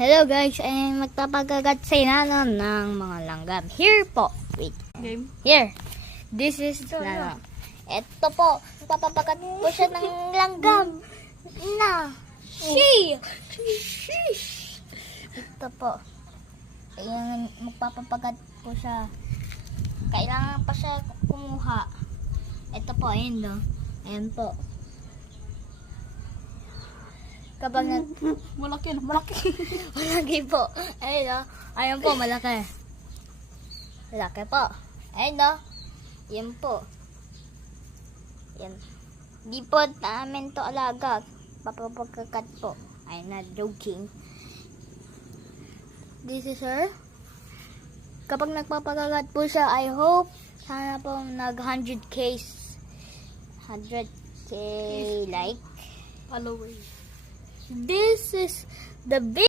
Hello guys, ay magpapagagat sa inanon ng mga langgam. Here po. Wait. Game. Here. This is langgam. Ito po. Magpapagat po siya ng langgam. Na. Sheesh. Ito po. Ayan, magpapagat po siya. Kailangan pa siya kumuha. Ito po, ayun no. Ayan po. Kapag Malaki. malaki po. Ayun o. Ayun po, malaki. Malaki po. Ayun o. Yan po. Yan. Di po namin to alaga. Papapagkakat po. I'm not joking. This is her. Kapag nagpapagagat po siya, I hope sana po nag 100k like. Followers. This is the big